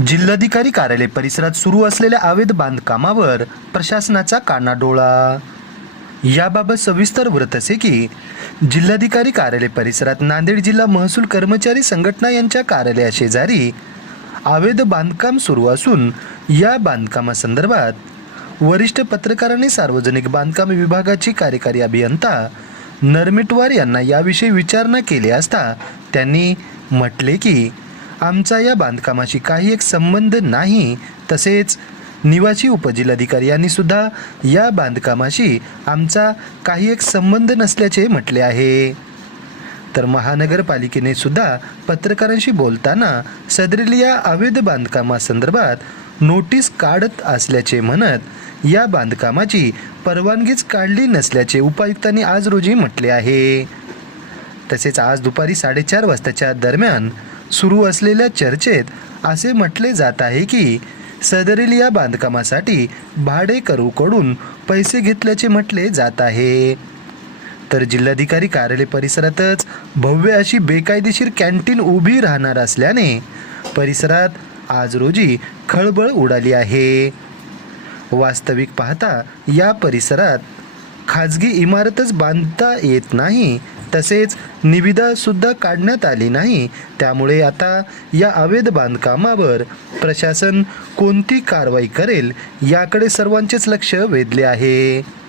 जिल्हाधिकारी कार्यालय परिसरात सुरू असलेल्या अवैध बांधकामावर प्रशासनाचा कानाडोळा. याबाबत सविस्तर व्रत असे की जिल्हाधिकारी कार्यालय परिसरात नांदेड जिल्हा महसूल कर्मचारी संघटना यांच्या कार्यालयाशेजारी अवैध बांधकाम सुरू असून या बांधकामासंदर्भात वरिष्ठ पत्रकारांनी सार्वजनिक बांधकाम विभागाची कार्यकारी अभियंता नरमिटवार यांना याविषयी विचारणा केली असता त्यांनी म्हटले की आमचा या बांधकामाशी काही एक संबंध नाही तसेच निवासी उपजिल्हाधिकारी यांनी सुद्धा या बांधकामाशी आमचा काही एक संबंध नसल्याचे म्हटले आहे. तर महानगरपालिकेने सुद्धा पत्रकारांशी बोलताना सदरील या अवैध बांधकामासंदर्भात नोटीस काढत असल्याचे म्हणत या बांधकामाची परवानगीच काढली नसल्याचे उपायुक्तांनी आज रोजी म्हटले आहे. तसेच आज दुपारी साडेचार वाजताच्या दरम्यान सुरू असलेल्या चर्चेत असे म्हटले जात आहे की सदरील या बांधकामासाठी भाडेकरूकडून पैसे घेतल्याचे म्हटले जात आहे. तर जिल्हाधिकारी कार्यालय परिसरातच भव्य अशी बेकायदेशीर कॅन्टीन उभी राहणार असल्याने परिसरात आज रोजी खळबळ उडाली आहे. वास्तविक पाहता या परिसरात खाजगी इमारतच बांधता येत नाही तसेच निविदासुद्धा काढण्यात आली नाही. त्यामुळे आता या अवैध बांधकामावर प्रशासन कोणती कारवाई करेल याकडे सर्वांचेच लक्ष वेधले आहे.